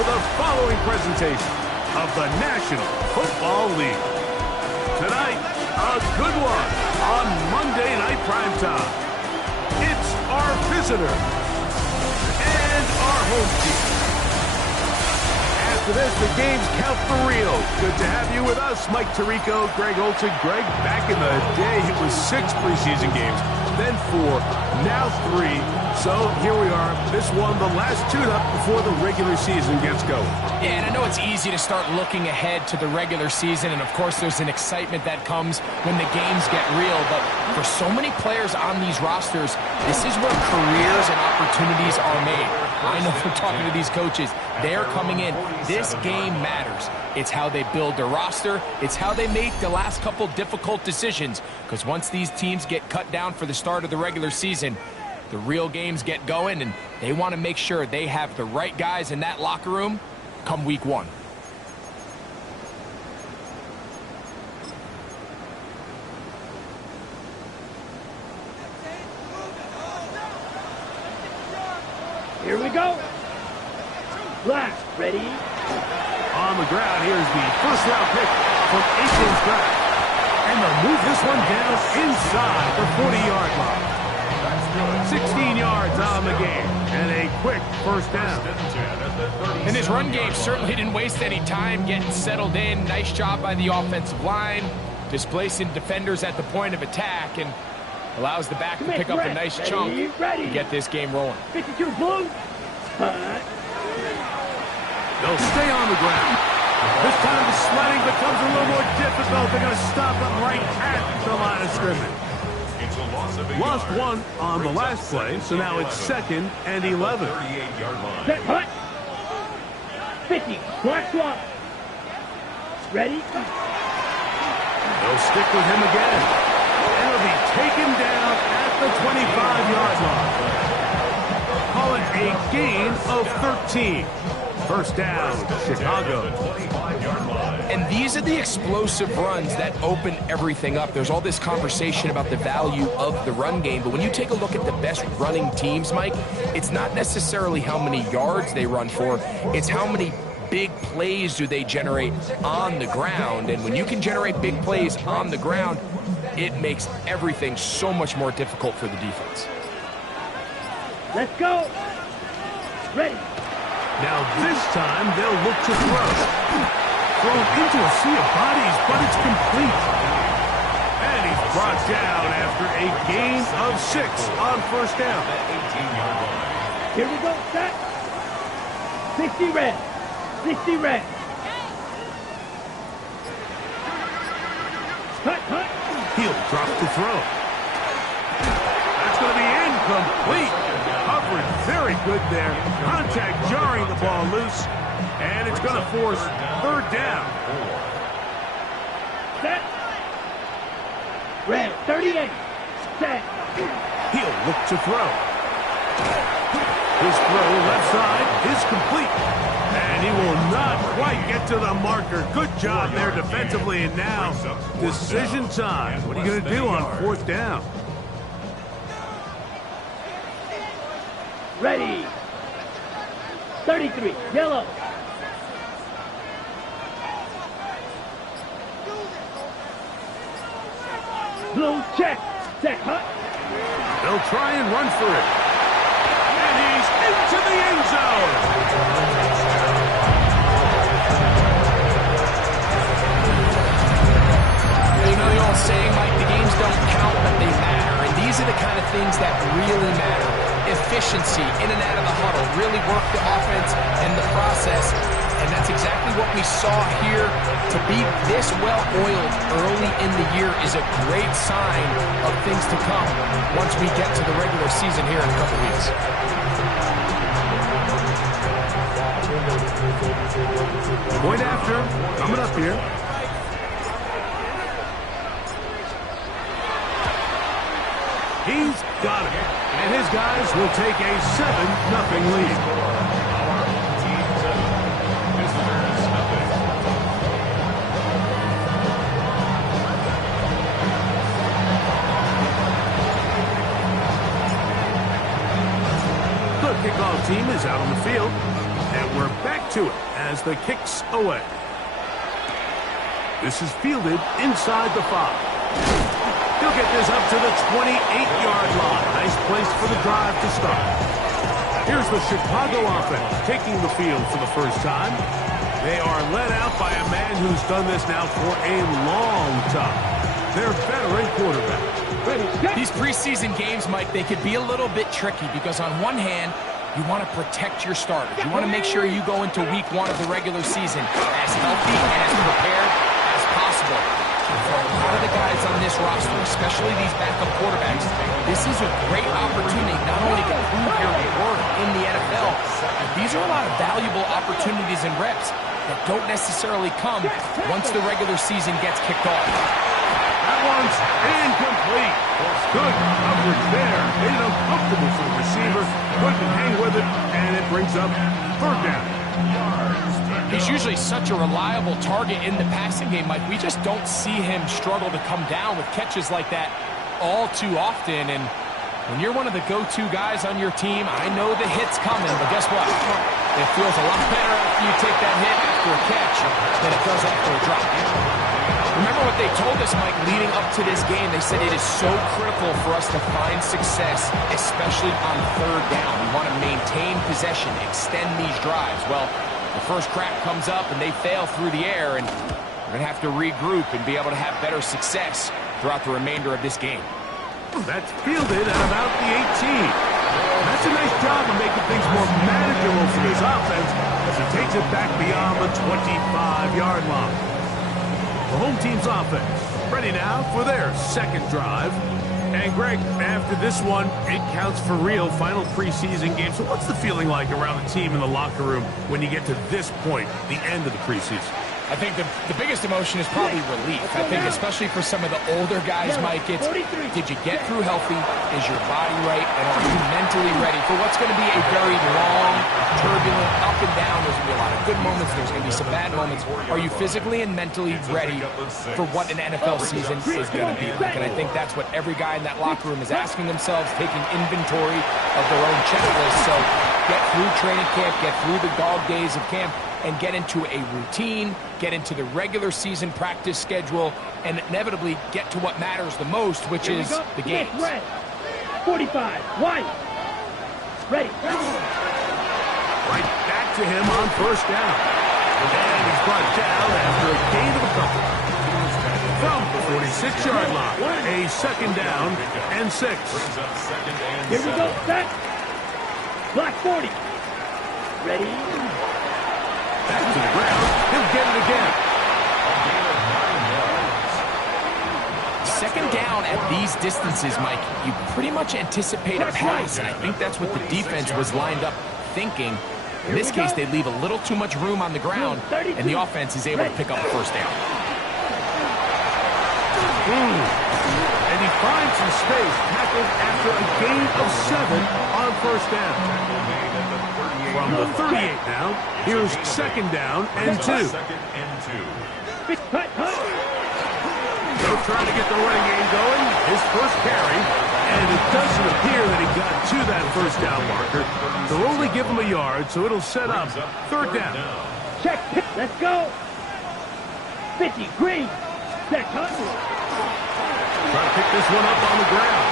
to the following presentation of the National Football League. Tonight, a good one on Monday Night Primetime. It's our visitor and our home team. After this, the games count for real. Good to have you with us, Mike Tirico, Greg Olson. Greg, back in the day, it was 6 preseason games, then 4, now 3. So here we are. This one, the last tune-up before the regular season gets going. Yeah, and I know it's easy to start looking ahead to the regular season, and of course there's an excitement that comes when the games get real, but for so many players on these rosters, this is where careers and opportunities are made. I know from talking to these coaches, they're coming in. This game matters. It's how they build their roster. It's how they make the last couple difficult decisions, because once these teams get cut down for the start of the regular season, the real games get going, and they want to make sure they have the right guys in that locker room come week 1. Here we go. Blast, ready? On the ground, here's the first-round pick from Aiken's draft. And they'll move this one down inside the 40-yard line. 16 yards on the game, and a quick first down. And his run game certainly didn't waste any time getting settled in. Nice job by the offensive line, displacing defenders at the point of attack, and allows the back to pick up a nice chunk to get this game rolling. 52 blue. They'll stay on the ground. This time the sledding becomes a little more difficult. They're going to stop them right at the line of scrimmage. Lost 1 on the last play, so now it's 2nd and 11. Set, hut. 50, black swamp. Ready? They'll stick with him again. And he'll be taken down at the 25-yard line. Call it a gain of 13. First down, Chicago. And these are the explosive runs that open everything up. There's all this conversation about the value of the run game, but when you take a look at the best running teams, Mike, it's not necessarily how many yards they run for, it's how many big plays do they generate on the ground. And when you can generate big plays on the ground, it makes everything so much more difficult for the defense. Let's go. Ready. Now this time they'll look to throw. Thrown into a sea of bodies, but it's complete. And he's brought down after a gain of 6 on first down. Here we go, set. 60 red. 60 red. Cut. He'll drop the throw. That's going to be incomplete. Coverage very good there. Contact jarring the ball loose. And it's going to force 3rd down. Set. Red, 38. Set. He'll look to throw. His throw left side is complete. And he will not quite get to the marker. Good job there defensively. And now, decision time. What are you going to do on 4th down? Ready. 33. Yellow. Blue, check. Set, hut. They'll try and run for it. And he's into the end zone. You know the old saying, Mike, the games don't count, but they matter. And these are the kind of things that really matter. Efficiency, in and out of the huddle, really work the offense and the process. And that's exactly what we saw here. To be this well-oiled early in the year is a great sign of things to come once we get to the regular season here in a couple weeks. Point after, coming up here. He's got it. And his guys will take a 7-0 lead. The kickoff team is out on the field. And we're back to it as the kick's away. This is fielded inside the 5. He'll get this up to the 28-yard line. Nice place for the drive to start. Here's the Chicago offense taking the field for the first time. They are led out by a man who's done this now for a long time. Their veteran quarterback. These preseason games, Mike, they could be a little bit tricky because on one hand, you want to protect your starters. You want to make sure you go into week 1 of the regular season as healthy and as prepared as possible. For a lot of the guys on this roster, especially these backup quarterbacks, this is a great opportunity not only to prove your worth in the NFL, but these are a lot of valuable opportunities and reps that don't necessarily come once the regular season gets kicked off. That one's incomplete. Good coverage there. Made it uncomfortable for the receiver. Couldn't hang with it, and it brings up 3rd down. He's usually such a reliable target in the passing game, Mike. We just don't see him struggle to come down with catches like that all too often. And when you're one of the go-to guys on your team, I know the hit's coming, but guess what? It feels a lot better after you take that hit after a catch than it does after a drop. Remember what they told us, Mike, leading up to this game? They said it is so critical for us to find success, especially on 3rd down. We want to maintain possession, extend these drives. Well, the first crack comes up and they fail through the air, and we're going to have to regroup and be able to have better success throughout the remainder of this game. That's fielded at about the 18. That's a nice job of making things more manageable for this offense as it takes it back beyond the 25-yard line. The home team's offense ready now for their 2nd drive. And Greg, after this one, it counts for real. Final preseason game. So what's the feeling like around the team in the locker room when you get to this point, the end of the preseason? I think the biggest emotion is probably relief. I think especially for some of the older guys, Mike, it's did you get through healthy? Is your body right? And are you mentally ready for what's going to be a very long, turbulent, up and down? There's going to be a lot of good moments. There's going to be some bad moments. Are you physically and mentally ready for what an NFL season is going to be like? And I think that's what every guy in that locker room is asking themselves, taking inventory of their own checklist. So get through training camp, get through the dog days of camp, and get into a routine, get into the regular season practice schedule, and inevitably get to what matters the most, which is the games. 45, wide. Ready. Right back to him on 1st down. And he's brought down after a gain of a couple. From the 46-yard line, a 2nd down and 6. Here we go, set. Block 40. Ready. Back to the ground. He'll get it again. 2nd down at these distances, Mike, you pretty much anticipate a pass, and I think that's what the defense was lined up thinking. In this case, they leave a little too much room on the ground, and the offense is able to pick up a 1st down. And he finds some space, tackled after a gain of 7 on 1st down. From the 38 now, here's 2nd down and 2. Still trying to get the running game going. His first carry, and it doesn't appear that he got to that 1st down marker. They'll only give him a yard, so it'll set up 3rd down. Check, let's go. 50, green. Set, hunt. Trying to pick this one up on the ground.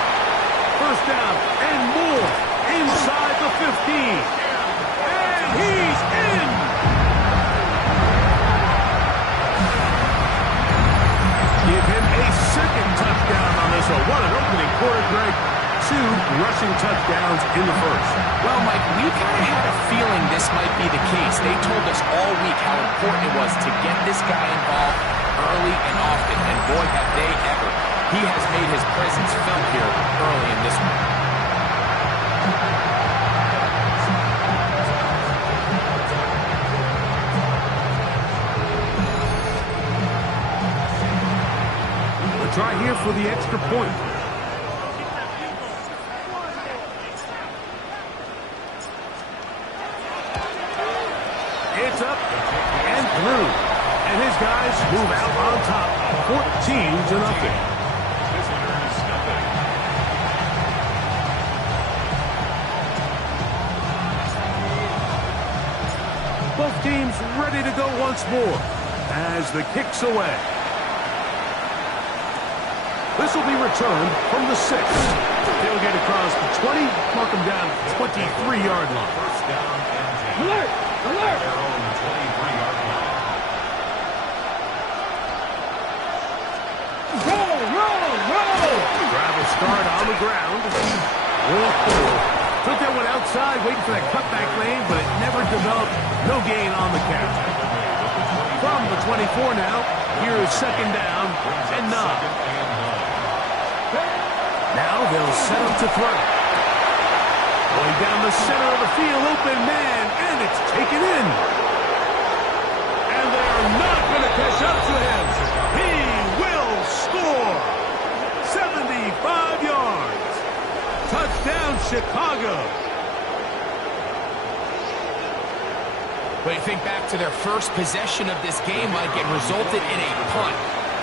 1st down and more inside the 15. He's in! Give him a 2nd touchdown on this one. What an opening quarter, Greg. 2 rushing touchdowns in the 1st. Well, Mike, we kind of had a feeling this might be the case. They told us all week how important it was to get this guy involved early and often, and boy, have they ever. He has made his presence felt here early in this one. Try here for the extra point. It's up and through. And his guys move out on top, 14-0. Both teams ready to go once more as the kick's away. This will be returned from the 6. They'll get across the 20, mark them down at the 23-yard line. First down and 10. Alert! Alert! Their own 23-yard line. Roll! Roll! Roll! Grab a start on the ground. Whoa. Took that one outside, waiting for that cutback lane, but it never developed. No gain on the catch. From the 24 now, here is second down and 9. Now they'll set up to throw. Going down the center of the field, open man, and it's taken in. And they are not going to catch up to him. He will score. 75 yards. Touchdown, Chicago. But you think back to their first possession of this game, Mike, it resulted in a punt.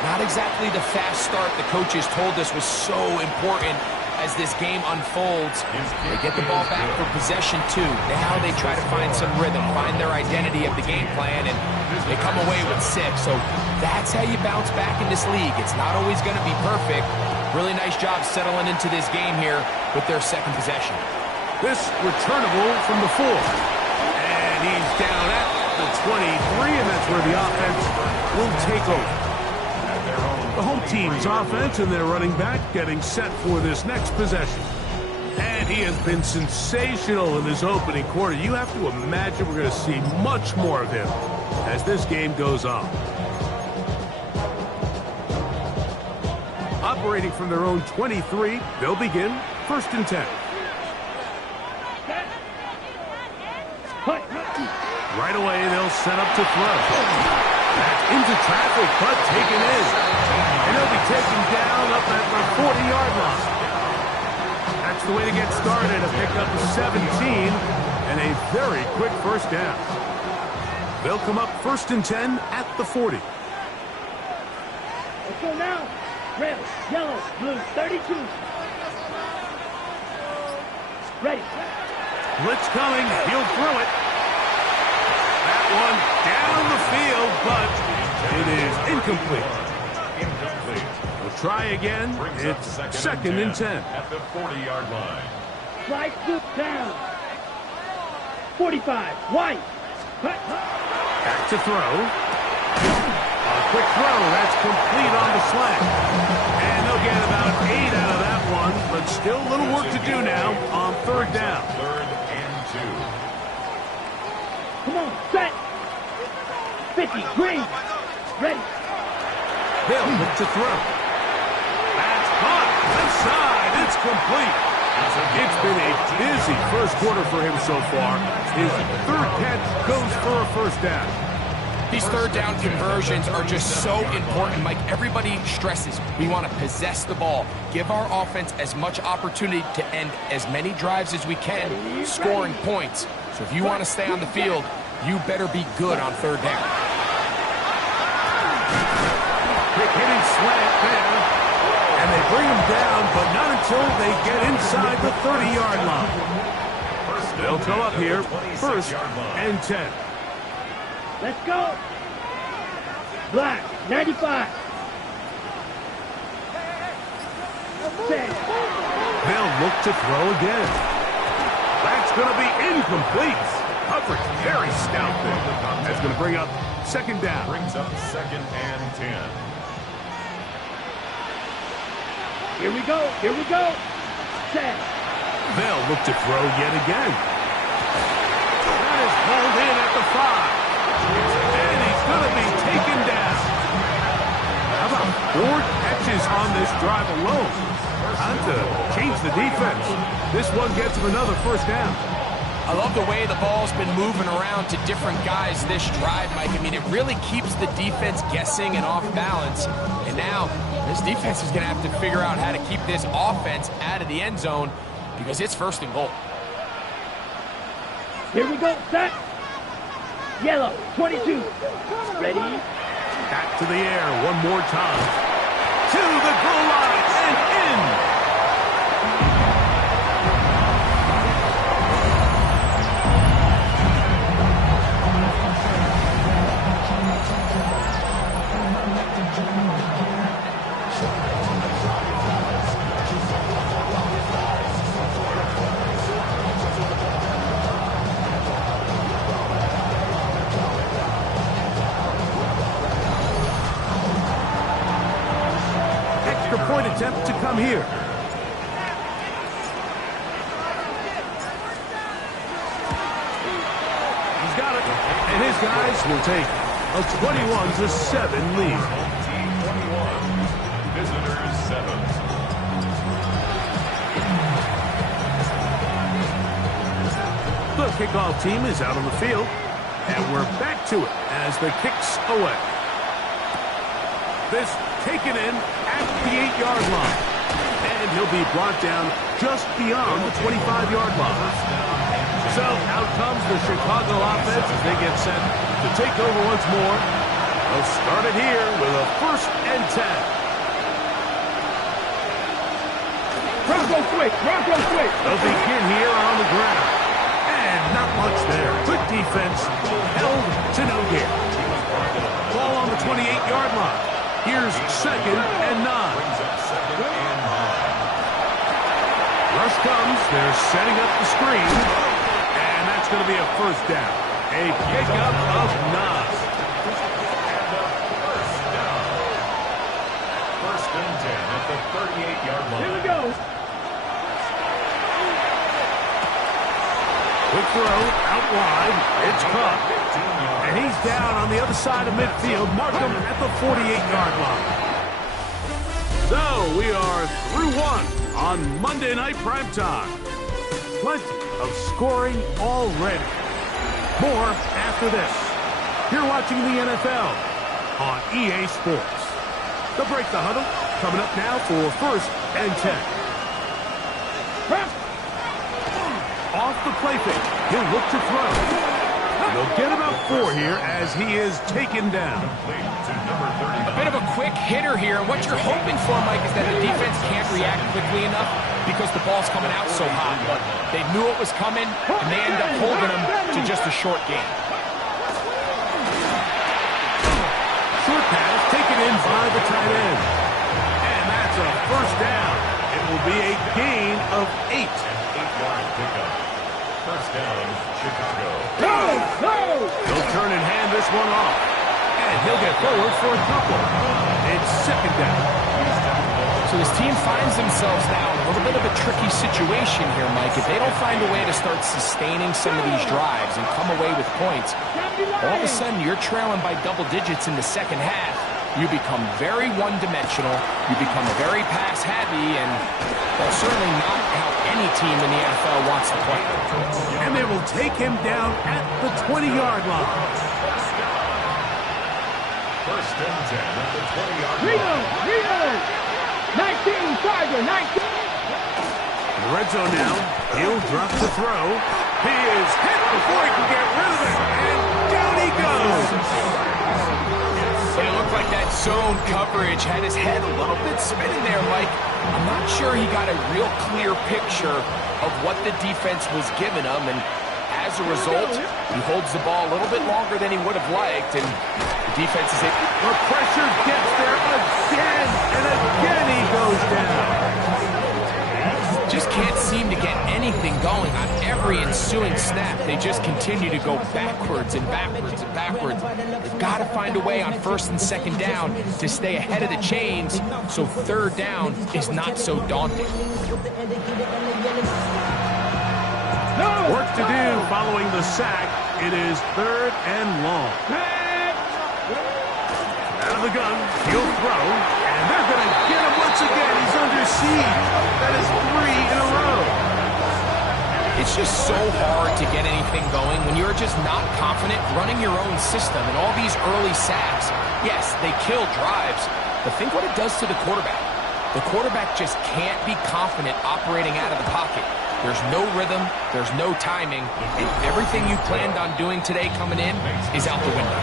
Not exactly the fast start the coaches told us was so important as this game unfolds. They get the ball back for possession 2. Now they try to find some rhythm, find their identity of the game plan, and they come away with 6. So that's how you bounce back in this league. It's not always going to be perfect. Really nice job settling into this game here with their second possession. This returnable from the 4. And he's down at the 23, and that's where the offense will take over. The home team's offense and their running back getting set for this next possession. And he has been sensational in this opening quarter. You have to imagine we're going to see much more of him as this game goes on. Operating from their own 23, they'll begin first and 10. Right away, they'll set up to throw. That's into traffic, but taken in. And he'll be taken down up at the 40-yard line. That's the way to get started, a pickup of 17 and a very quick first down. They'll come up first and 10 at the 40. Let's go now. Red, yellow, blue, 32. Ready. Blitz coming. He'll throw it. That one down the field, but it is incomplete. We'll try again. It's second and 10. At the 40-yard line. Slide scoop down. 45. White. Cut. Back to throw. A quick throw. That's complete on the slant. And they'll get about 8 out of that one, but still a little work to do now on third down. Third and 2. Come on, set. 50. Green. Ready. They'll look to throw. That's caught. Left side. It's complete. It's been a busy first quarter for him so far. His third catch goes for a first down. These third down conversions are just so important, Mike. Everybody stresses we want to possess the ball, give our offense as much opportunity to end as many drives as we can, scoring points. So if you want to stay on the field, you better be good on third down. Quick hitting slant there, and they bring him down, but not until they get inside the 30-yard line. They'll come up here first and 10. Let's go. Black, 95. Set. They'll look to throw again. That's going to be incomplete. Coverage very stout there. That's going to bring up second down. Brings up second and 10. Here we go. Here we go. Set. They'll look to throw yet again. That is hauled in at the 5. And he's going to be taken down. How about 4 catches on this drive alone? Time to change the defense. This one gets him another first down. I love the way the ball's been moving around to different guys this drive, Mike. I mean, it really keeps the defense guessing and off balance. And now this defense is going to have to figure out how to keep this offense out of the end zone because it's first and goal. Here we go. Set. Yellow, 22. Ready. Back to the air one more time. To the goal line and in. attempt to come here. He's got it. And his guys will take a 21-7 lead. Team 21, visitors 7. The kickoff team is out on the field, and we're back to it as the kick's away. This taken in at the 8-yard line, and he'll be brought down just beyond the 25-yard line. So out comes the Chicago offense as they get set to take over once more. They'll start it here with a 1st and 10. Bronco quick. They'll begin here on the ground. And not much there. Good defense, held to no gain. Ball on the 28-yard line. Here's 2nd and 9. Rush comes. They're setting up the screen. And that's going to be a 1st down. A pickup of 9. First and 10 at the 38-yard line. Here we go. Quick throw, out wide. It's caught. And he's down on the other side of midfield. Markham at the 48-yard line. So we are through one on Monday Night Primetime. Plenty of scoring already. More after this. You're watching the NFL on EA Sports. The Break the Huddle coming up now for 1st and 10. Off the play fake. He'll look to throw. They'll get about 4 here as he is taken down. A bit of a quick hitter here. And what you're hoping for, Mike, is that the defense can't react quickly enough because the ball's coming out so hot. But they knew it was coming, and they end up holding them to just a short gain. Short pass taken in by the tight end. And that's a 1st down. It will be a gain of 8. 8-yard pickup. First down, Chicago. He'll turn and hand this one off. And he'll get forward for a couple. It's 2nd down. So this team finds themselves now in a little bit of a tricky situation here, Mike. If they don't find a way to start sustaining some of these drives and come away with points, all of a sudden you're trailing by double digits in the 2nd half. You become very one-dimensional. You become very pass-heavy, and that's certainly not how any team in the NFL wants to play. And they will take him down at the 20-yard line. First and 10 at the 20-yard line. Reload. 19, Tiger, 19. In the red zone now. He'll drop the throw. He is hit before he can get rid of it. And down he goes. It looked like that zone coverage had his head a little bit spinning there, Mike. I'm not sure he got a real clear picture of what the defense was giving him, and as a result, he holds the ball a little bit longer than he would have liked, and the defense is able. The pressure gets there again, and again he goes down. Just can't seem to get anything going on every ensuing snap. They just continue to go backwards and backwards and backwards. They've got to find a way on 1st and 2nd down to stay ahead of the chains so 3rd down is not so daunting. Work to do following the sack. It is 3rd and long. Out of the gun, he'll throw, and they're going to get him once again. He's under siege. That is 3 in a row. It's just so hard to get anything going when you're just not confident running your own system. And all these early sacks, yes, they kill drives, but think what it does to the quarterback. The quarterback just can't be confident operating out of the pocket. There's no rhythm, there's no timing, and everything you planned on doing today coming in is out the window.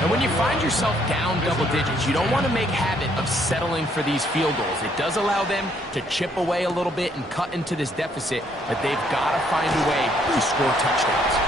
And when you find yourself down double digits, you don't want to make habit of settling for these field goals. It does allow them to chip away a little bit and cut into this deficit, but they've got to find a way to score touchdowns.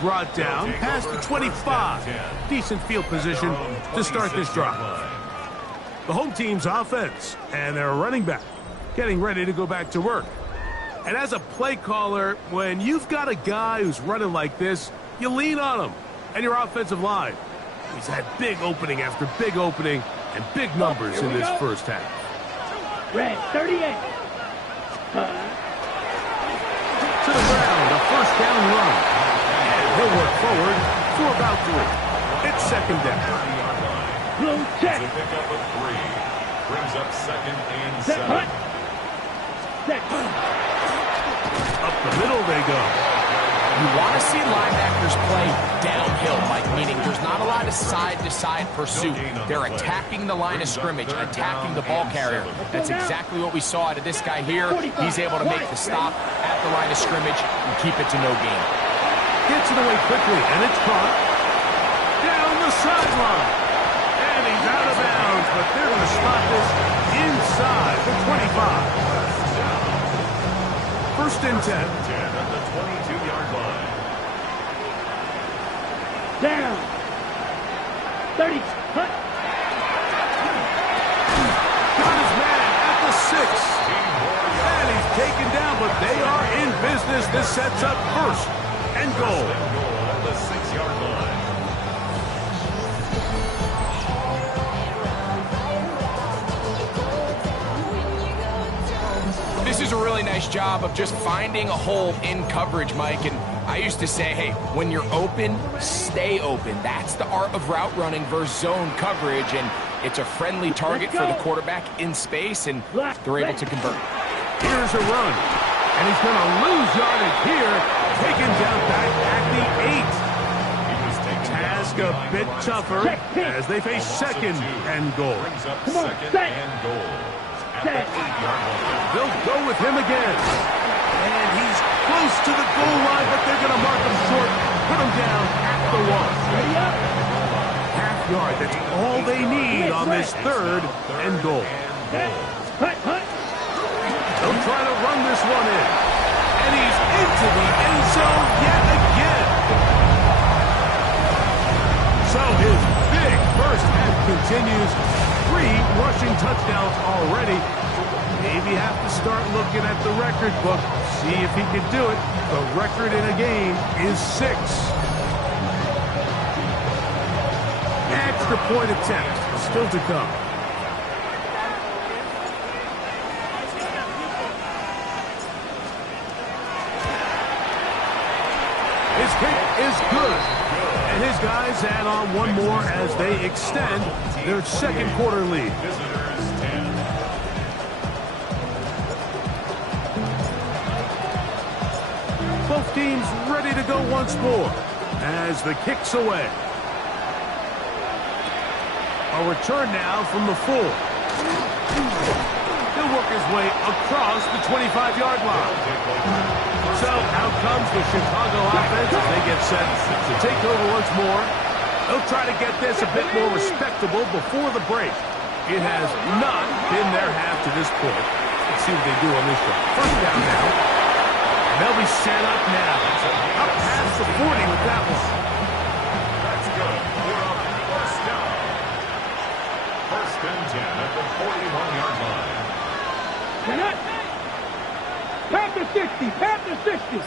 Brought down past the 25. Decent field position to start this drive. The home team's offense and their running back getting ready to go back to work. And as a play caller, when you've got a guy who's running like this, you lean on him and your offensive line. He's had big opening after big opening and big numbers in this first half. Red 38. To the ground, a first down run. And he'll work forward for about 3. It's second down. Blue check. To pick up a 3. Brings up second and Set 7. hunt. Set. Up the middle they go. You want to see linebackers play downhill, Mike, meaning there's not a lot of side-to-side pursuit. They're attacking the line of scrimmage, attacking the ball carrier. That's exactly what we saw out of this guy here. He's able to make the stop at the line of scrimmage and keep it to no gain. Gets it away quickly, and it's caught. Down the sideline. And he's out of bounds, but they're going to spot this inside the 25. First and 10. At the 22-yard line. Down. 30. Hunt. Got his man at the 6. And he's taken down, but they are in business. This sets up first and goal. At the 6-yard line. This is a really nice job of just finding a hole in coverage, Mike. And I used to say, hey, when you're open, stay open. That's the art of route running versus zone coverage. And it's a friendly target for the quarterback in space, and they're able to convert. Here's a run. And he's going to lose yardage here. Taken down back at the 8. Task a bit tougher as they face second and goal. Brings up Come on, second set. and goal. At the 8-yard line. They'll go with him again. And he's close to the goal line, but they're going to mark him short. Put him down at the 1. Ready up. Half yard. That's all they need on this third and goal. Hunt, hunt. They'll try to run this one in. And he's into the end zone yet again. So his big first half continues. 3 rushing touchdowns already. Maybe have to start looking at the record book. See if he can do it. The record in a game is 6. Extra point attempt still to come. His kick is good. And his guys add on one more as they extend their second quarter lead. Visitors 10. Both teams ready to go once more as the kick's away. A return now from the 4. He'll work his way across the 25-yard line. So out comes the Chicago offense as they get set to take over once more. They'll try to get this a bit more respectable before the break. It has not been their half to this point. Let's see what they do on this one. First down now. And they'll be set up now. Up past the 40 with that one. That's good. We're up first down. First and 10 at the 41-yard line. Cannot. Panther 60. Panther 60.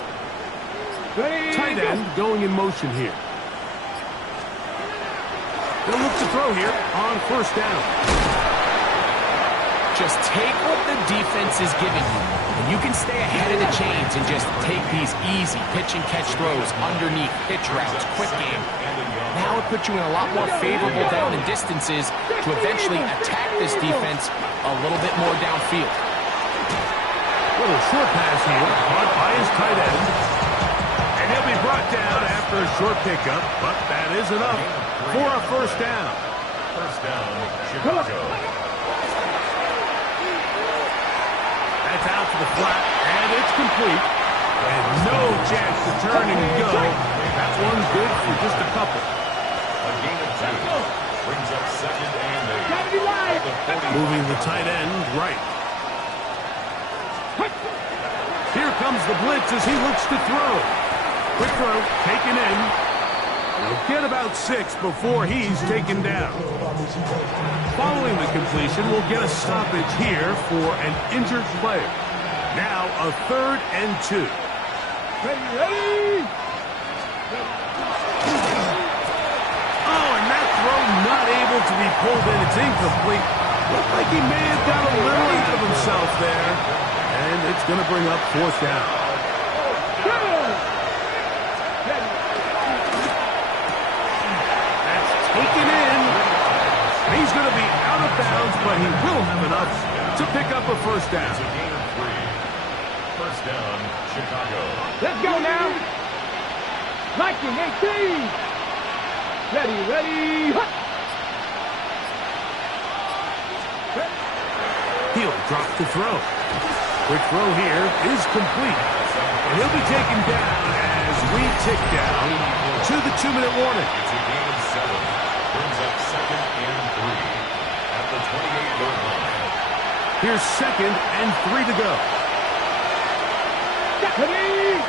Ready, Tight go. end going in motion here. They'll look to throw here on first down. Just take what the defense is giving you, and you can stay ahead of the chains and just take these easy pitch-and-catch throws underneath, pitch routes, quick game. Now it puts you in a lot more favorable down and distances to eventually attack this defense a little bit more downfield. Little short pass here, caught by his tight end. And he'll be brought down after a short pickup, but that is enough for a first down. First down, Chicago. That's out to the flat, and it's complete. And no chance to turn and go. That one's good for just a couple. A gain of 2. Brings up second and 8. Gotta be live. Moving the tight end right. Here comes the blitz as he looks to throw. Quick throw, taken in. He'll get about 6 before he's taken down. Following the completion, we'll get a stoppage here for an injured player. Now a 3rd and 2. Ready! Oh, and that throw not able to be pulled in. It's incomplete. Looked like he may have got a little ahead of himself there. And it's going to bring up 4th down. That's taken in. He's going to be out of bounds, but he will have enough to pick up a 1st down. It's a gain of 3. 1st down, Chicago. Let's go now. Liking 18. Ready. He'll drop the throw. Quick throw here is complete. And he'll be taken down as we tick down to the 2-minute warning. It's a gain of 7. Brings up 2nd and 3 at the 28-yard line. Here's 2nd and 3 to go. Ready!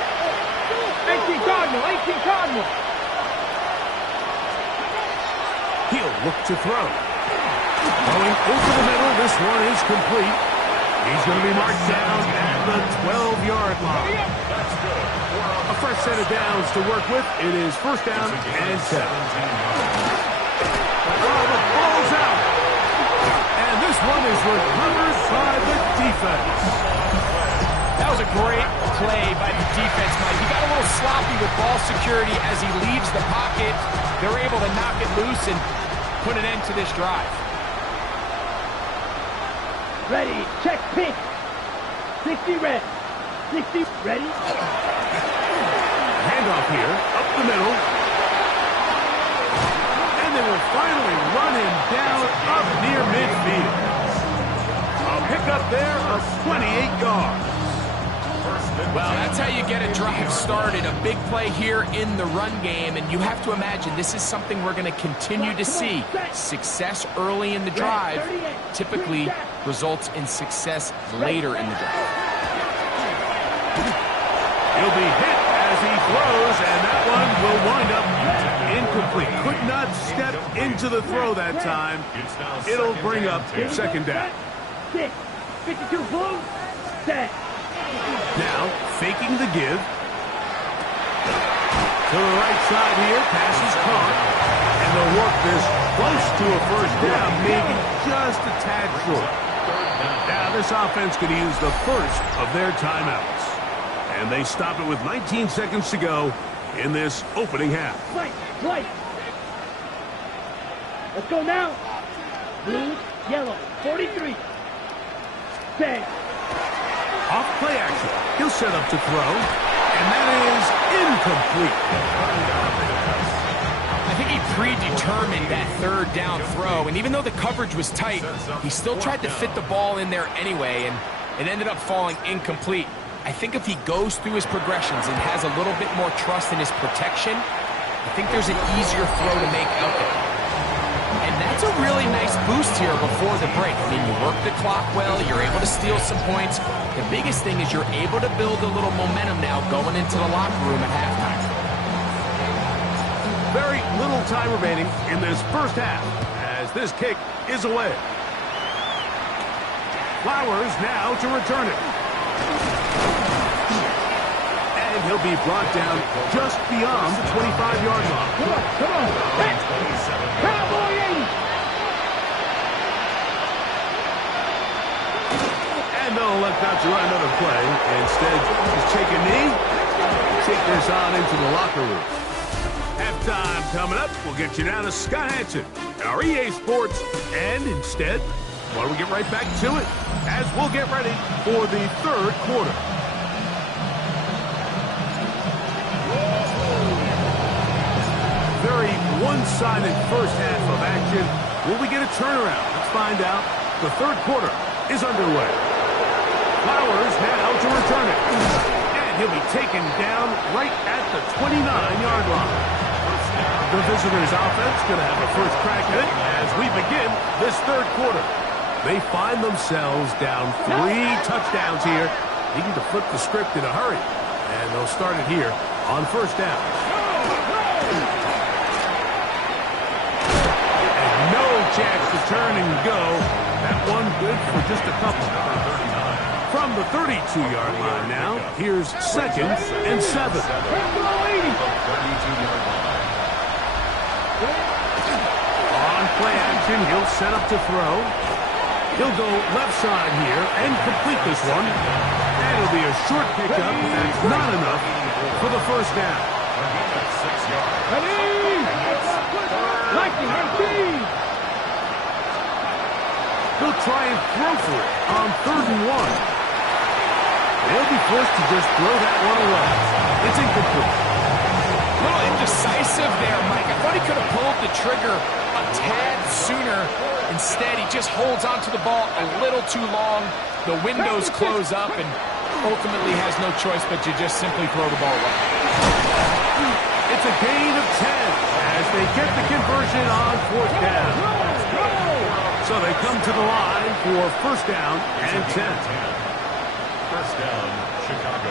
18 Cardinal. He'll look to throw. Going over the middle, this one is complete. He's going to be marked down at the 12-yard line. That's good. A fresh set of downs to work with. It is 1st down and 10. Oh, the ball's out. And this one is recovered by the defense. That was a great play by the defense, Mike. He got a little sloppy with ball security as he leaves the pocket. They're able to knock it loose and put an end to this drive. Ready, check pitch. 60 red. 60 ready. Handoff here, up the middle. And they will finally run him down up near midfield. A pickup there of 28 yards. Well, that's how you get a drive started. A big play here in the run game, and you have to imagine this is something we're going to continue to see. Success early in the drive typically results in success later in the drive. He'll be hit as he throws, and that one will wind up incomplete. Could not step into the throw that time. It'll bring up 2nd down. 6, 52 blue, set. Now, faking the give. To the right side here, pass is caught. And they'll work this close to a 1st down, maybe just a tad short. Now, this offense could use the 1st of their timeouts. And they stop it with 19 seconds to go in this opening half. Play. Let's go now. Blue, yellow, 43. Set. Off play action. He'll set up to throw. And that is incomplete. I think he predetermined that 3rd down throw, and even though the coverage was tight, he still tried to fit the ball in there anyway, and it ended up falling incomplete. I think if he goes through his progressions and has a little bit more trust in his protection, I think there's an easier throw to make out there. And that's a really nice boost here before the break. I mean, you work the clock well, you're able to steal some points. The biggest thing is you're able to build a little momentum now going into the locker room at halftime. Very little time remaining in this 1st half as this kick is away. Flowers now to return it. And he'll be brought down just beyond the 25-yard line. Come on. Cowboy 80. And they'll elect not to run another play. Instead, just take a knee, take this on into the locker room. Halftime coming up. We'll get you down to Scott Hansen and our EA Sports. And instead, why don't we get right back to it as we'll get ready for the 3rd quarter. Very one-sided 1st half of action. Will we get a turnaround? Let's find out. The 3rd quarter is underway. Flowers now to return it. And he'll be taken down right at the 29-yard line. The visitors' offense going to have a first crack at it as we begin this 3rd quarter. They find themselves down 3 touchdowns here, needing to flip the script in a hurry. And they'll start it here on first down. And no chance to turn and go. That one good for just a couple. From the 32-yard line now, here's 2nd and 7. On play action, he'll set up to throw. He'll go left side here and complete this one. And it'll be a short pickup. That's not enough for the first down. He'll try and throw for it on 3rd and 1. They'll be forced to just throw that one away. It's incomplete. A little indecisive there, Mike. I thought he could have pulled the trigger a tad sooner. Instead, he just holds onto the ball a little too long. The windows close up and ultimately has no choice but to just simply throw the ball away. It's a gain of 10 as they get the conversion on 4th down. So they come to the line for first down and 10. First down, Chicago.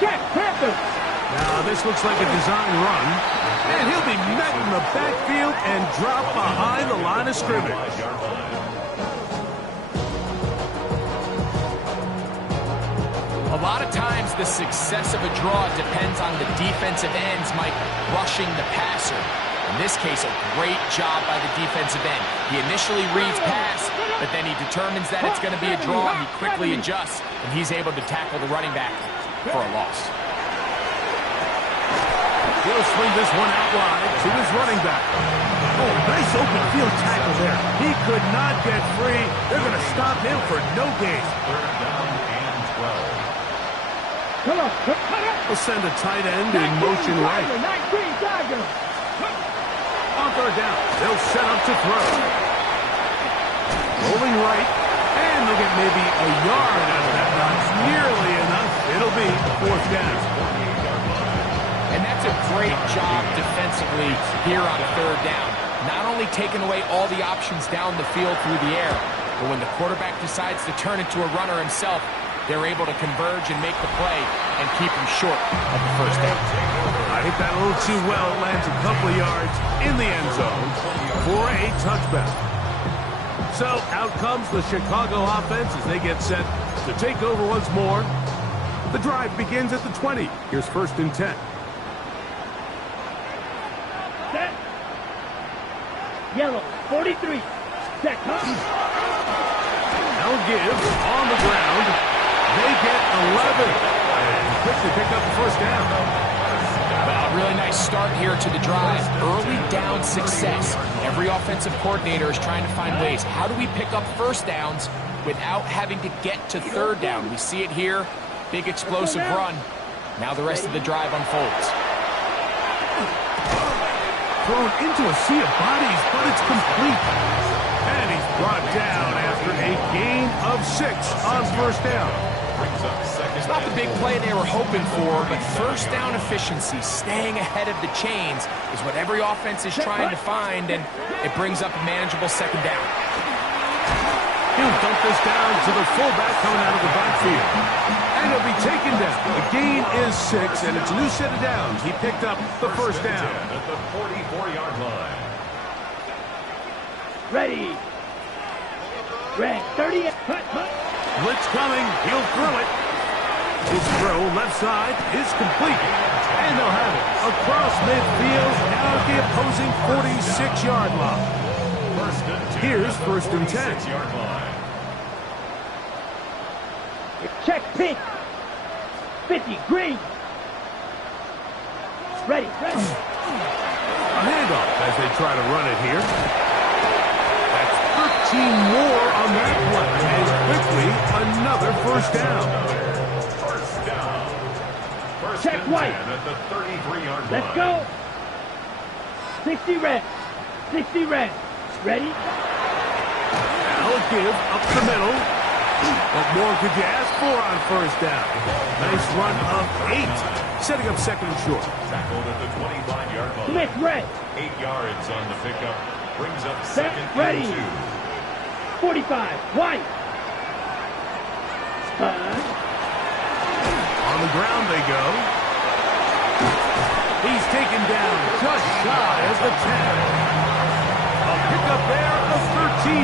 Jack Panther. Now this looks like a design run. And he'll be met in the backfield and dropped behind the line of scrimmage. A lot of times the success of a draw depends on the defensive ends, Mike, rushing the passer. In this case, a great job by the defensive end. He initially reads pass, but then he determines that it's going to be a draw, and he quickly adjusts, and he's able to tackle the running back for a loss. He'll swing this one out wide to his running back. Oh, nice open field tackle there. He could not get free. They're going to stop him for no gain. 3rd down and 12. Come on. He'll send a tight end in motion right. On 3rd down, they'll set up to throw. Rolling right, and they'll get maybe a yard out of that. Not nearly enough. It'll be 4th down. And that's a great job defensively here on 3rd down. Not only taking away all the options down the field through the air, but when the quarterback decides to turn into a runner himself, they're able to converge and make the play and keep him short of the first down. I hit that a little too well. Lands a couple of yards in the end zone for a touchback. So out comes the Chicago offense as they get set to take over once more. The drive begins at the 20. Here's 1st and 10. Set. Yellow, 43. Set. They'll give on the ground. They get 11 and quickly pick up the first down. Well, really nice start here to the drive. Early down success. Every offensive coordinator is trying to find ways. How do we pick up first downs without having to get to 3rd down? We see it here. Big explosive run. Now the rest of the drive unfolds. Thrown into a sea of bodies, but it's complete. And he's brought down after a gain of 6 on first down. It's not the big play they were hoping for, but first down efficiency, staying ahead of the chains, is what every offense is trying to find, and it brings up a manageable 2nd down. He'll dump this down to the fullback coming out of the backfield. And he'll be taken down. The gain is 6, and it's a new set of downs. He picked up the first down. At the 44-yard line. Ready. Red, 30. Blitz coming. He'll throw it. His throw left side is complete. And they'll have it across midfield. Now at the opposing 46-yard line. Here's 1st and 10. Check pink. 50 green. Ready. A handoff as they try to run it here. That's 13 more on that play. And quickly, another first down. Check white. At the 33-yard line. Let's go. 60 red. 60 red. Ready? Now a give up the middle. What more could you ask for on first down? Nice run of 8. Setting up 2nd and short. Tackled at the 25-yard line. Smith red. 8 yards on the pickup. Brings up Set. 2nd Ready. and 2. 45. White. On the ground they go. He's taken down just shy of the 10. A pickup there of 13.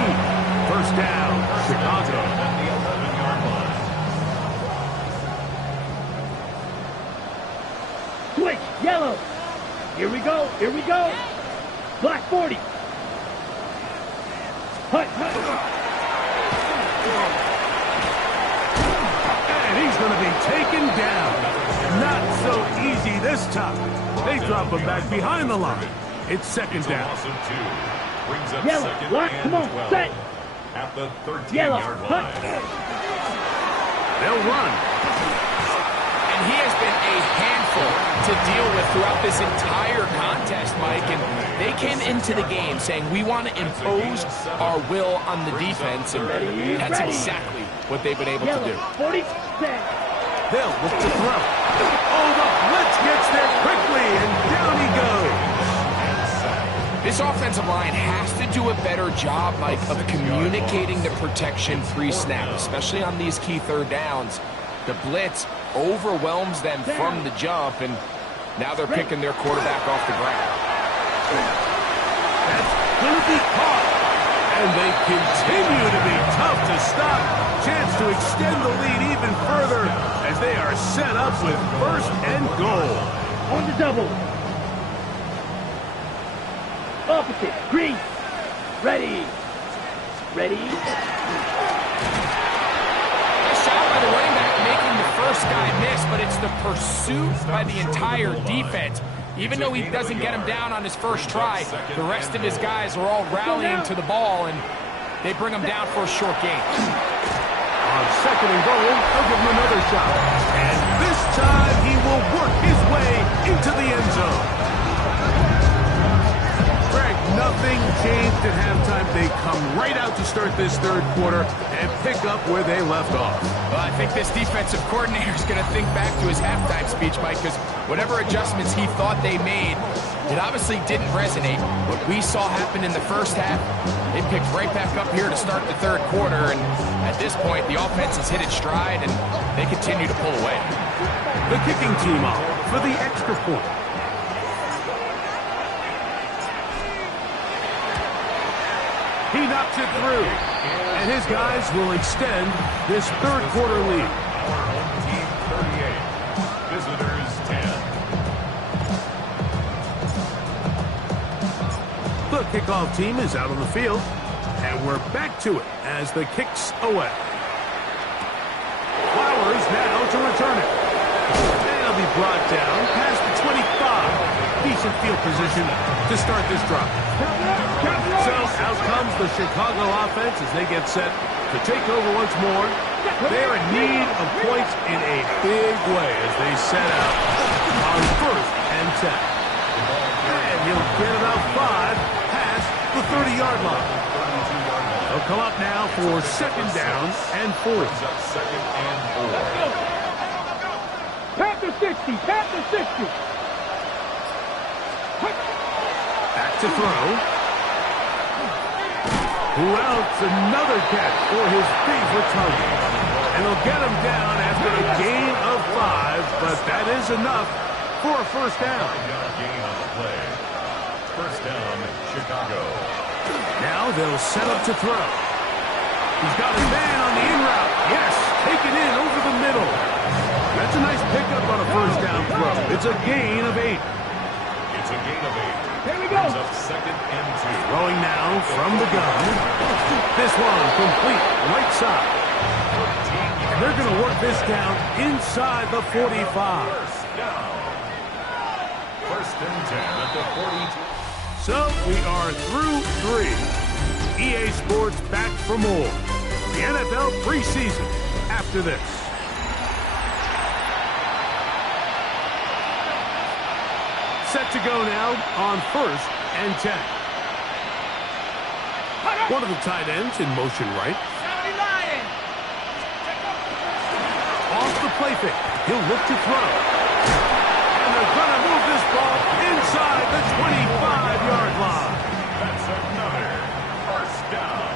First down, Chicago. At the 11-yard line. Switch, yellow. Here we go, here we go. Black 40. Hut, hut. And he's going to be taken down. Not so easy this time. They drop him back behind the line. It's second down. Loss of 2. Brings up Yellow, second black, and come on, 12. set. At the Yellow, 13-yard hut. line. They'll run. And he has been a handful to deal with throughout this entire contest, Mike. And they came into the game saying, we want to impose our will on the defense. And that's exactly what they've been able to do. Yellow, 40, set. They'll look to throw. Oh, the blitz gets there quickly, and down he goes. This offensive line has to do a better job, Mike, of communicating the protection pre-snap, especially on these key third downs. The blitz overwhelms them from the jump, and now they're picking their quarterback off the ground. That's going to be caught. And they continue to be tough to stop. Chance to extend the lead even further as they are set up with first and goal. On the double. Opposite, green. Ready. Ready. Nice job by the running back making the first guy miss, but it's the pursuit by the entire defense. Even though he doesn't get him down on his first try, the rest of his guys are all rallying to the ball, and they bring him down for a short gain. On second and goal, they'll give him another shot. And this time he will work his way into the end zone. Greg, nothing changed at halftime. They come right out to start this third quarter and pick up where they left off. Well, I think this defensive coordinator is going to think back to his halftime speech, Mike, because whatever adjustments he thought they made, it obviously didn't resonate. What we saw happen in the first half, they picked right back up here to start the third quarter, and at this point, the offense has hit its stride, and they continue to pull away. The kicking team on for the extra point. He knocks it through, and his guys will extend this third quarter lead. Our home team 38. Visitors 10. The kickoff team is out on the field, and we're back to it as the kick's away. Flowers now to return it. And it'll be brought down past the 25. Decent field position to start this drive. So out comes the Chicago offense as they get set to take over once more. They're in need of points in a big way as they set out on first and 10. And he'll get about 5 past the 30-yard line. They'll come up now for second down and 4. Second and 4. Panther 60, Panther 60. Back to throw. Who else? Another catch for his favorite target. And he'll get him down after a gain of 5, but that is enough for a first down. Gain on the play. First down, Chicago. Now they'll set up to throw. He's got his man on the in route. Yes, take it in over the middle. That's a nice pickup on a first down throw. It's a gain of 8. It's a gain of 8. Here we go. Brings up second and 2. Throwing now from the gun. This one complete right side. And they're going to work this down inside the 45. First down. First and 10 at the 42. So we are through 3. EA Sports back for more. The NFL preseason after this. Set to go now on first and 10. One of the tight ends in motion right. Off the play fake. He'll look to throw. And they're going to move this ball inside the 25-yard line. That's another first down.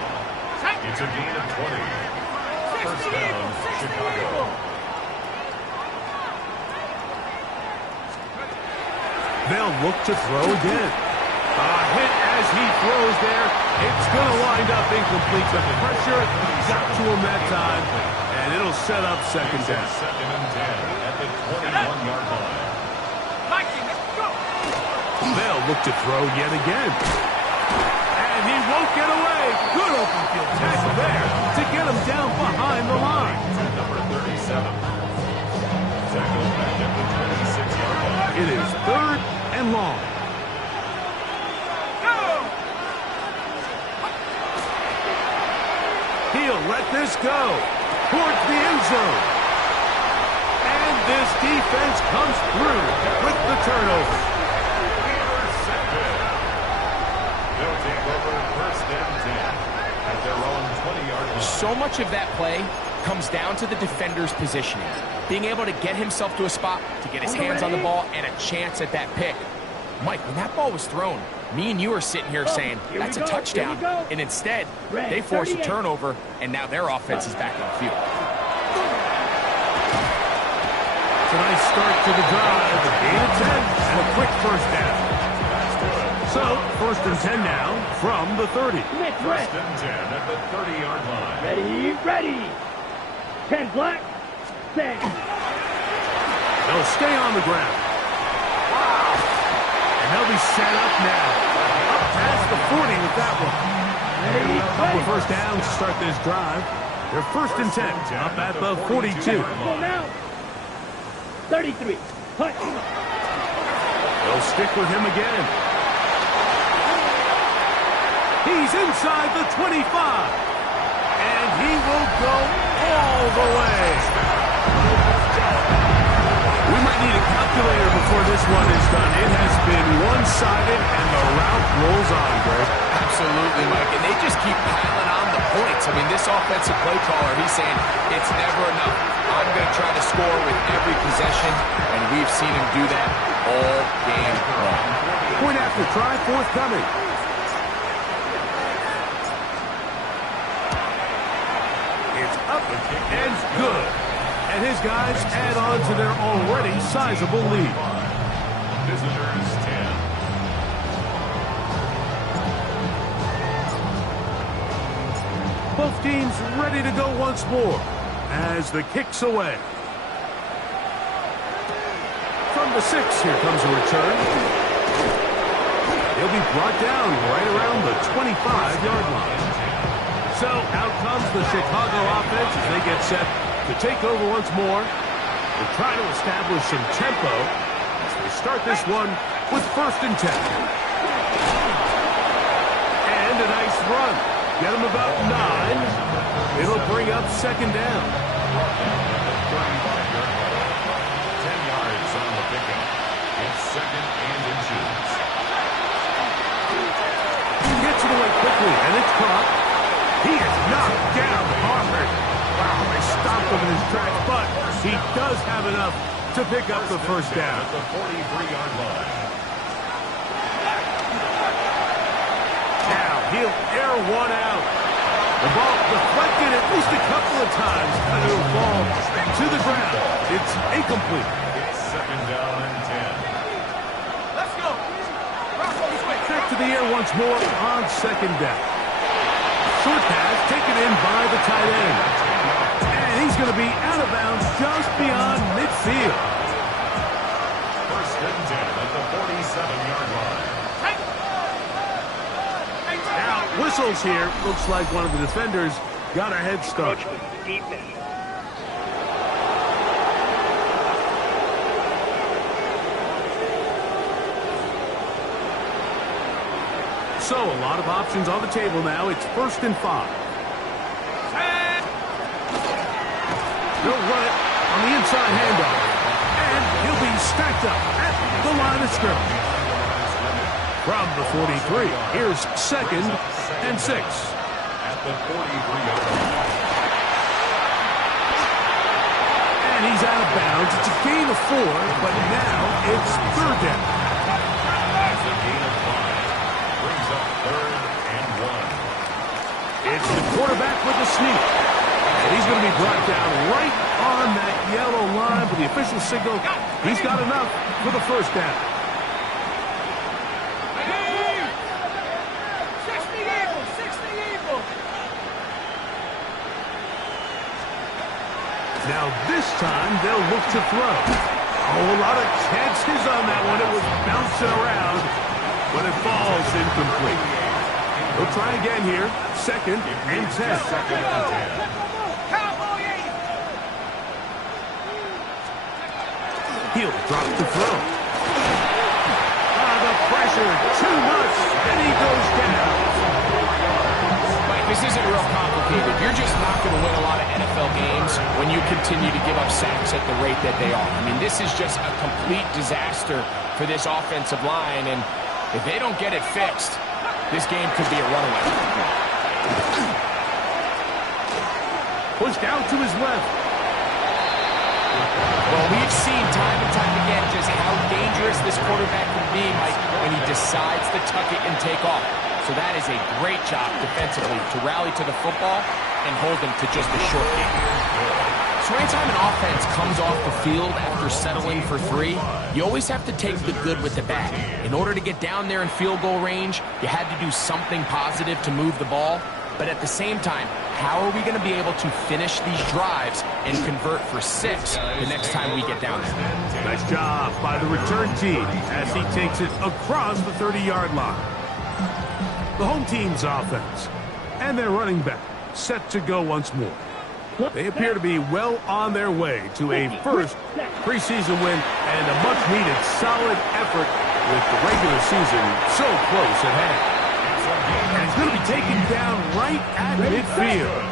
It's a gain of 20. First down, Chicago. They'll look to throw again. A hit as he throws there. It's going to wind up incomplete. The pressure got to him that time, and it'll set up second down. Second and 10 at the 21-yard line. They'll look to throw yet again. And he won't get away. Good open field tackle there to get him down behind the line. Number 37. Tackle back at the 26-yard line. It is third and long. He'll let this go towards the end zone. And this defense comes through with the turnover. They'll take over first and 10 at their own 20-yard line. So much of that play comes down to the defender's positioning. Being able to get himself to a spot, to get his hands on the ball, and a chance at that pick. Mike, when that ball was thrown, me and you are sitting here saying, that's a touchdown. And instead, they force a turnover, and now their offense is back on the field. It's a nice start to the drive. A gain of 10 and a quick first down. So, first and 10 now from the 30. First and 10 at the 30-yard line. Ready. 10 black, set. They'll stay on the ground. And they'll be set up now. Up past the 40 with that one. A couple of first downs to start this drive. They're first and 10 up at the 42. Go now. 33. Punt. They'll stick with him again. He's inside the 25. And he will go all the way. We might need a calculator before this one is done. It has been one-sided, and the route rolls on, Greg. Absolutely, Mike. And they just keep piling on the points. I mean, this offensive play caller, he's saying, it's never enough. I'm going to try to score with every possession, and we've seen him do that all game long. Point after try, forthcoming. It's up and good. And his guys add on to their already sizable lead. Visitors 10. Both teams ready to go once more as the kick's away. From the 6, here comes a return. He'll be brought down right around the 25-yard line. So out comes the Chicago offense as they get set to take over once more. They're trying to establish some tempo as they start this one with first and 10. And a nice run. Get them about 9. It'll bring up second down. 10 yards on the pickup. It's second and inches. He gets it away quickly, and it's caught. He is knocked down hard. Wow, they stopped him in his tracks, but he does have enough to pick up the first down. At the 43-yard line. Now he'll air one out. The ball deflected at least a couple of times, and it'll fall to the ground. It's incomplete. It's second down and 10. Let's go. Back to the air once more on second down. Short pass taken in by the tight end. And he's going to be out of bounds just beyond midfield. First and 10 at the 47-yard line. Now, whistles here. Looks like one of the defenders got a head start. So, a lot of options on the table now. It's first and 5. They'll run it on the inside handoff. And he'll be stacked up at the line of scrimmage. From the 43, here's second and 6. At the 43-yard line. And he's out of bounds. It's a gain of 4, but now it's third down. That's a gain of 5. Brings up third and 1. It's the quarterback with the sneak. And he's going to be brought down right on that yellow line with the official signal. He's got enough for the first down. Now this time they'll look to throw. Oh, a lot of chances on that one. It was bouncing around, but it falls incomplete. We'll try again here. Second and 10. He'll drop the throw. The pressure, too much, and he goes down. Mike, this isn't real complicated. You're just not going to win a lot of NFL games when you continue to give up sacks at the rate that they are. I mean, this is just a complete disaster for this offensive line, and if they don't get it fixed, this game could be a runaway. Pushed out to his left. Well, we've seen time and time again just how dangerous this quarterback can be, Mike, when he decides to tuck it and take off. So that is a great job defensively to rally to the football and hold them to just a short game. So anytime an offense comes off the field after settling for 3, you always have to take the good with the bad. In order to get down there in field goal range, you had to do something positive to move the ball. But at the same time, how are we going to be able to finish these drives and convert for 6 the next time we get down there? Nice job by the return team as he takes it across the 30-yard line. The home team's offense and their running back set to go once more. They appear to be well on their way to a first preseason win and a much-needed solid effort with the regular season so close at hand. And he's going to be taken down right at midfield.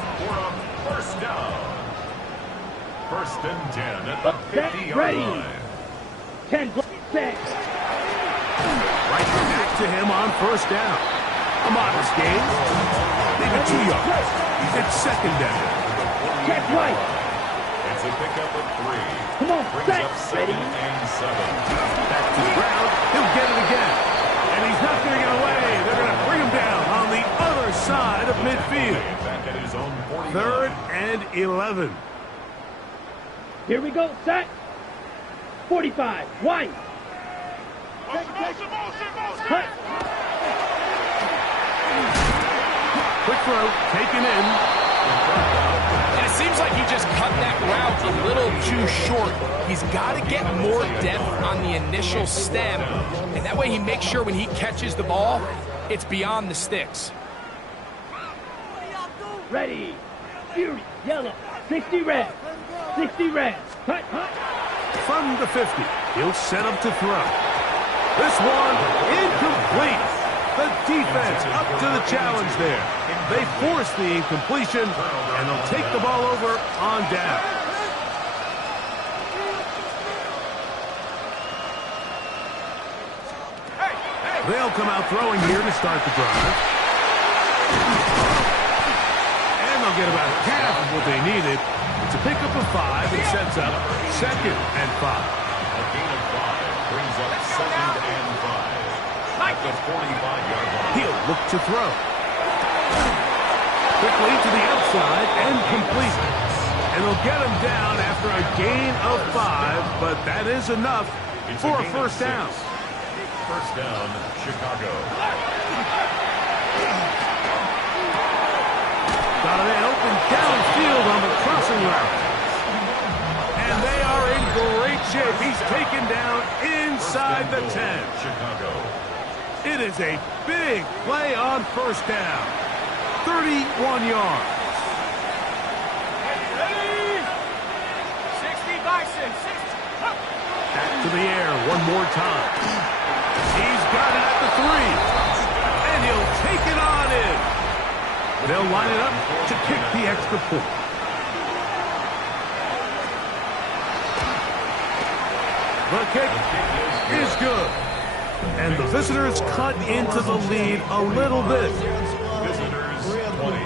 First down. First and 10 at the 50-yard line. 10 6. Right back to him on first down. A modest gain. Maybe 2 yards. It's second down. Check right. It's a pickup of 3. Come on, Brings set. up second and 7. Back to the ground. He'll get it again. And he's not going to get away. They're going to bring him down on the other side of midfield. Back at his own 49. Third and 11. Here we go, set. 45. White. Cut. Quick throw, taken in. And it seems like he just cut that route a little too short. He's got to get more depth on the initial stem, and that way he makes sure when he catches the ball, it's beyond the sticks. Ready. Fury. Yellow. 60 red. 60 red. Cut. From the 50, he'll set up to throw. This one incomplete. The defense up to the challenge there. They force the incompletion, and they'll take the ball over on down. They'll come out throwing here to start the drive. And they'll get about half of what they needed. It's a pickup of 5 and sets up second and 5. A gain of 5 brings up second and 5. At the 45-yard line. He'll look to throw. Quickly to the outside and complete. And they'll get him down after a gain of 5, but that is enough for a first down. First down, Chicago. Got an open downfield on the crossing route. And they are in great shape. He's taken down inside the 10. Chicago. It is a big play on first down. 31 yards. 60 by 6. Back to the air one more time. He's got it at the 3. And he'll take it on in. They'll line it up to kick the extra point. The kick is good. And the visitors cut into the lead a little bit. Visitors 20.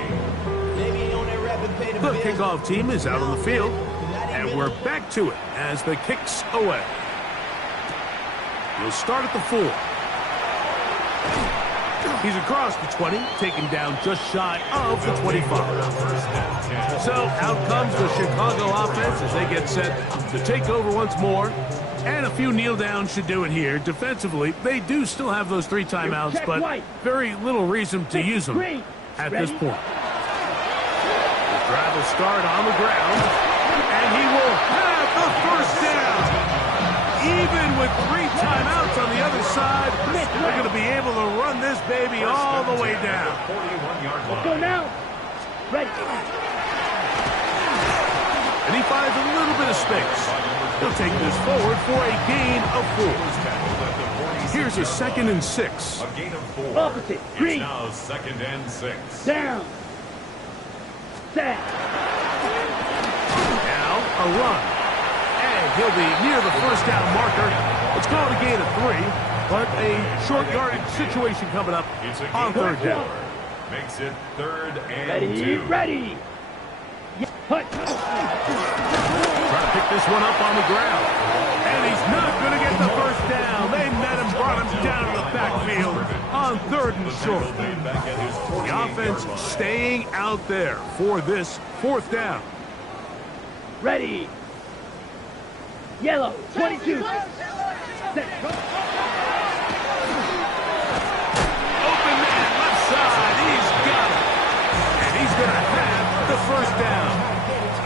The kickoff team is out on the field. And we're back to it as the kick's away. We'll start at the 4. He's across the 20, taken down just shy of the 25. So out comes the Chicago offense as they get set to take over once more. And a few kneel downs should do it here. Defensively, they do still have those 3 timeouts, but very little reason to use them at this point. The drive will start on the ground, and he will have the first down. Even with 3 timeouts on the other side, they're going to be able to run this baby all the way down. Let's go now. Ready. And he finds a little bit of space. He'll take this forward for a gain of 4. Here's a 2nd and 6. A gain of 4. Opposite. Green. Now 2nd and 6. Down. Set. Now a run. And he'll be near the first down marker. Let's call it a gain of 3. But a short yardage situation coming up on 3rd down. Makes it 3rd and Ready. 2. Ready. Put. Trying to pick this one up on the ground. And he's not going to get the first down. They met him, brought him down to the backfield on 3rd and short. The offense staying out there for this 4th down. Ready. Yellow. 22. Set. Go. Open man, left side. He's got it. And he's going to have the first down.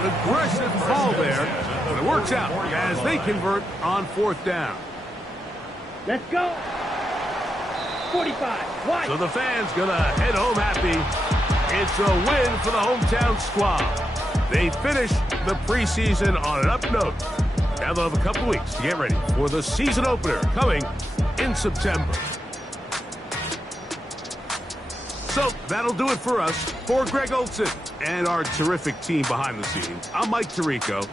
Aggressive call there, but it works out as they convert on 4th down. Let's go. 45. Wide. So the fans gonna head home happy. It's a win for the hometown squad. They finish the preseason on an up note. Now they'll have a couple weeks to get ready for the season opener coming in September. So that'll do it for us. For Greg Olson and our terrific team behind the scenes, I'm Mike Tirico.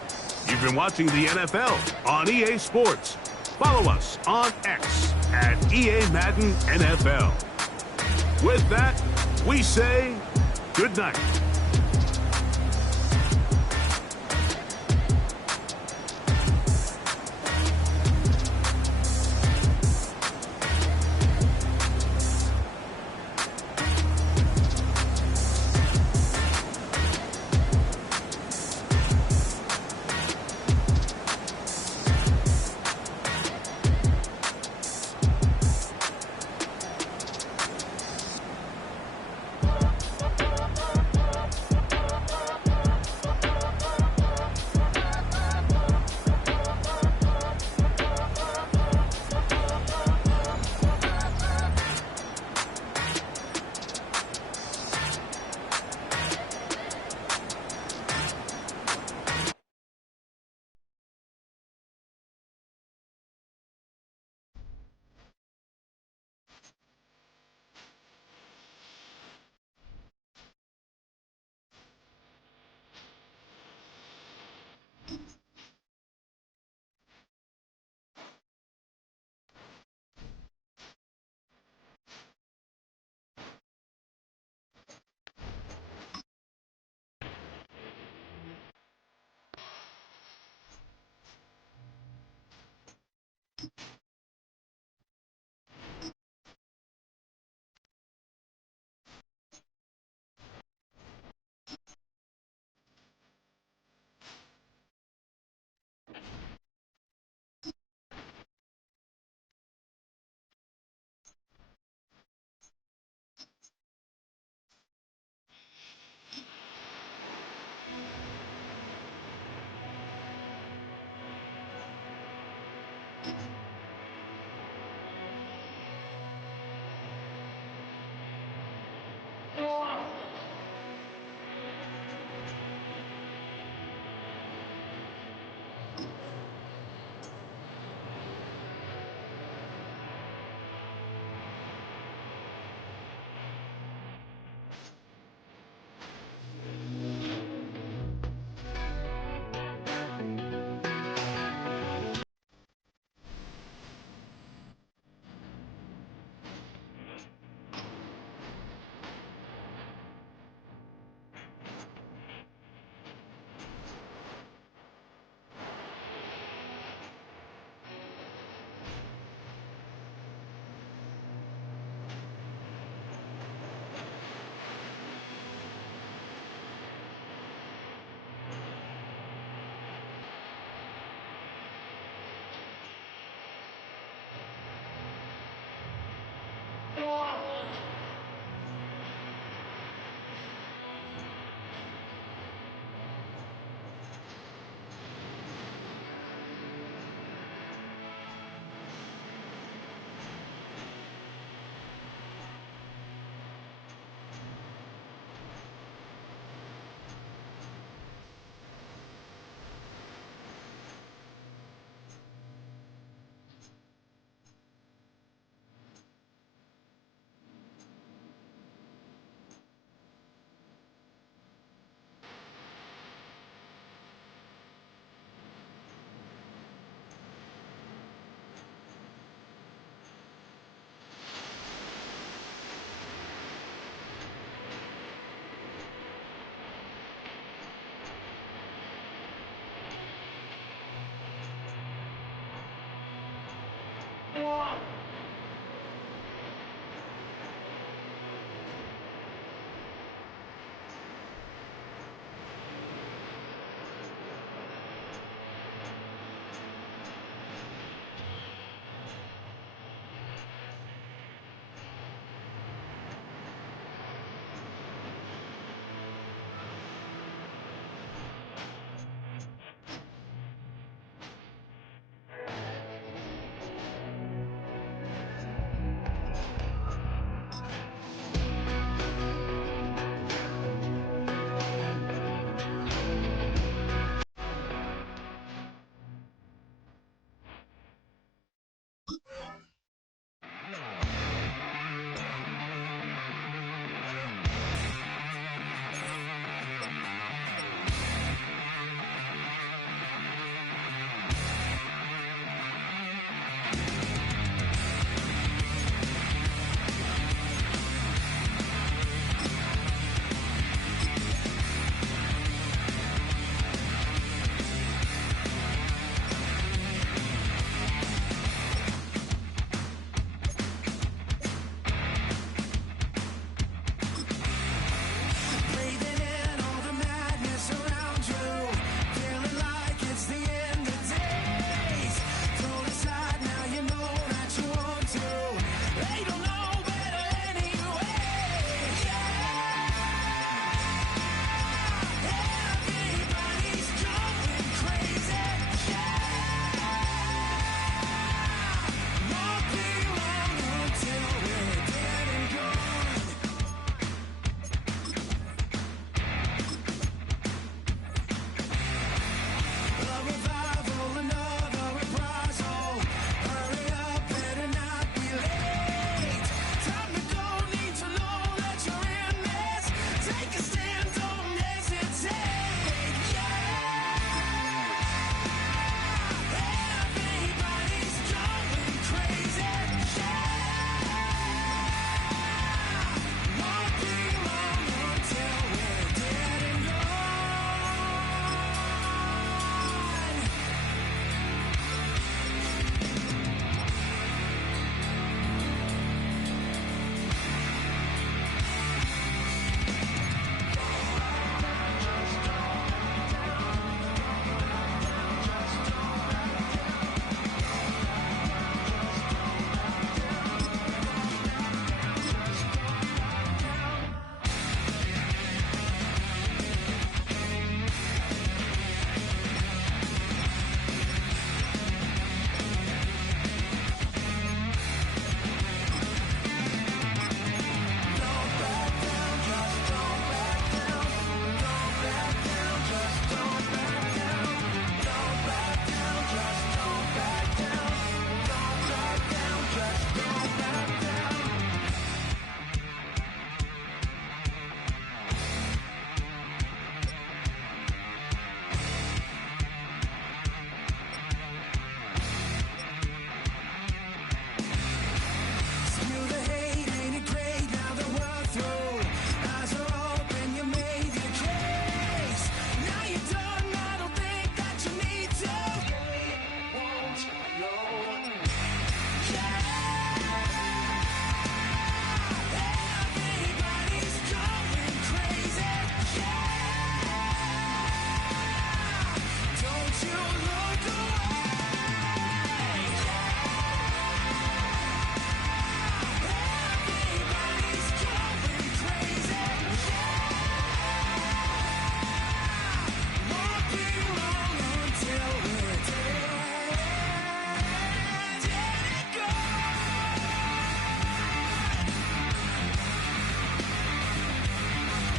You've been watching the NFL on EA Sports. Follow us on X at EA Madden NFL. With that, we say good night. One.